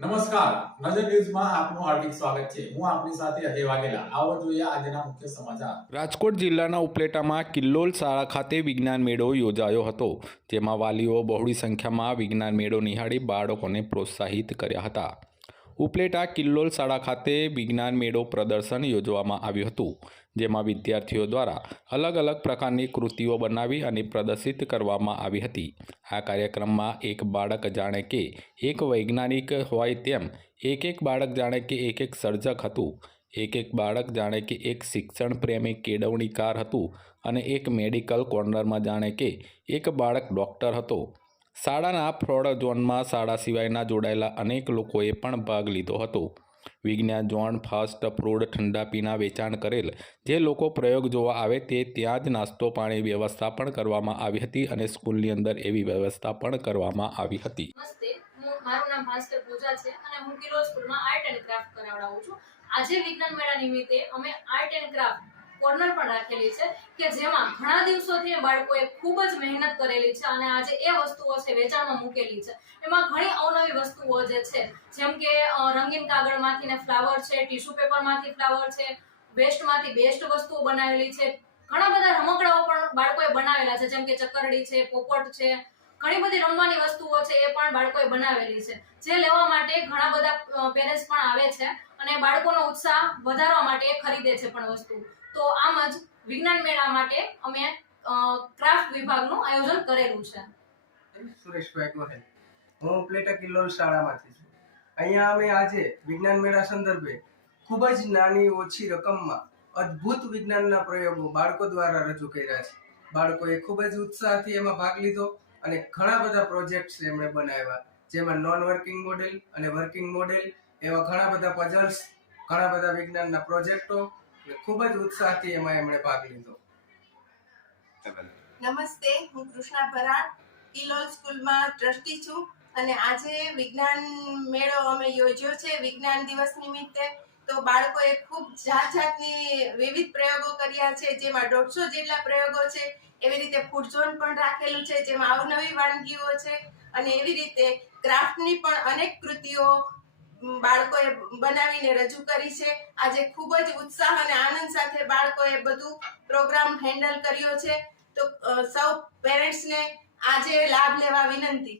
નમસ્કાર, નજર ન્યૂઝમાં આપનું હાર્દિક સ્વાગત છે। હું આપની સાથે અજય વાઘેલા। આવો જોઈએ આજના મુખ્ય સમાચાર। રાજકોટ જિલ્લાના ઉપલેટામાં કિલ્લોલ શાળા ખાતે વિજ્ઞાન મેળો યોજાયો હતો, જેમાં વાલીઓ બહોળી સંખ્યામાં વિજ્ઞાન મેળો નિહાળી બાળકોને પ્રોત્સાહિત કર્યા હતા। ઉપલેટા કિલ્લોલ શાળા ખાતે વિજ્ઞાન મેળો પ્રદર્શન યોજવામાં આવ્યું હતું, જેમાં વિદ્યાર્થીઓ દ્વારા અલગ અલગ પ્રકારની કૃતિઓ બનાવી અને પ્રદર્શિત કરવામાં આવી હતી। આ કાર્યક્રમમાં એક બાળક જાણે કે એક વૈજ્ઞાનિક હોય તેમ, એક બાળક જાણે કે એક સર્જક હતું, એક બાળક જાણે કે એક શિક્ષણ પ્રેમી કેળવણીકાર હતું અને એક મેડિકલ કોર્નરમાં જાણે કે એક બાળક ડૉક્ટર હતો। શાળાના ફ્રોડ ઝોનમાં શાળા સિવાયના જોડાયેલા અનેક લોકોએ પણ ભાગ લીધો હતો। વિજ્ઞાન ઝોન ફાસ્ટ ફૂડ ઠંડા પીણા વેચાણ કરેલ જે લોકો પ્રયોગ જોવા આવે તે ત્યાં જ નાસ્તો પાણી વ્યવસ્થા પણ કરવામાં આવી હતી અને સ્કૂલની અંદર એવી વ્યવસ્થા પણ કરવામાં આવી હતી। નમસ્તે, મારું નામ ભાસ્કર પૂજા છે અને હું કિલોલ સ્કૂલમાં આર્ટ એન્ડ ક્રાફ્ટ કરાવડાવું છું। આજે વિજ્ઞાન મેળા નિમિત્તે અમે આર્ટ એન્ડ ક્રાફ્ટ કોર્નર પણ રાખેલી છે કે જેમાં ઘણા દિવસોથી બાળકોએ ખૂબ જ મહેનત કરેલી છે અને આજે એ વસ્તુઓ છે વેચાણમાં મૂકેલી છે। એમાં ઘણી અવનવી વસ્તુઓ જે છે, જેમ કે રંગીન કાગળમાંથી ફ્લાવર છે, ટીશ્યુ પેપરમાંથી ફ્લાવર છે, વેસ્ટમાંથી બેસ્ટ વસ્તુઓ બનાવેલી છે। ઘણા બધા રમકડાઓ પણ બાળકોએ બનાવેલા છે, જેમ કે ચક્કરડી છે, પોપટ છે, ઘણી બધી રમવાની વસ્તુઓ છે એ પણ બાળકોએ બનાવેલી છે, જે લેવા માટે ઘણા બધા પેરેન્ટ્સ પણ આવે છે અને બાળકોનો ઉત્સાહ વધારવા માટે એ ખરીદે છે પણ વસ્તુ। તો આમ જ વિજ્ઞાન મેળા માટે અમે ક્રાફ્ટ વિભાગનું આયોજન કરેલું છે। સુરેશભાઈ ગોહેલ, હું ઉપલેટા કિલ્લોલ શાળામાંથી છું। અહીંયા અમે આજે વિજ્ઞાન મેળા સંદર્ભે ખૂબ જ નાની ઓછી રકમમાં અદ્ભુત વિજ્ઞાનના પ્રયોગો બાળકો દ્વારા રજૂ કર્યા છે। બાળકોએ ખૂબ જ ઉત્સાહથી એમાં ભાગ લીધો અને ઘણા બધા પ્રોજેક્ટ્સ એમણે બનાવ્યા, જેમાં નોન વર્કિંગ મોડેલ અને વર્કિંગ મોડેલ એવા ઘણા બધા પઝલ્સ, ઘણા બધા વિજ્ઞાનના પ્રોજેક્ટો, ખૂબ જ ઉત્સાહથી એમાં એમણે ભાગ લીધો। નમસ્તે, હું કૃષ્ણા ભરાડ કિલોલ સ્કૂલમાં ટ્રસ્ટી છું અને આજે વિજ્ઞાન મેળો અમે યોજ્યો છે વિજ્ઞાન દિવસ નિમિત્તે। તો બાળકોએ ખૂબ જાતની વિવિધ પ્રયોગો કર્યા છે, જેમાં 150 જેટલા પ્રયોગો છે। એવી રીતે ફૂડ ઝોન પણ રાખેલું છે, જેમાં અવનવી વાનગીઓ છે અને એવી રીતે ક્રાફ્ટની પણ અનેક કૃતિઓ બાળકોએ બનાવીને રજૂ કરી છે। આજે ખૂબ જ ઉત્સાહ અને આનંદ સાથે બાળકોએ બધું પ્રોગ્રામ હેન્ડલ કર્યો છે। તો સૌ પેરેન્ટ્સને આજે લાભ લેવા વિનંતી।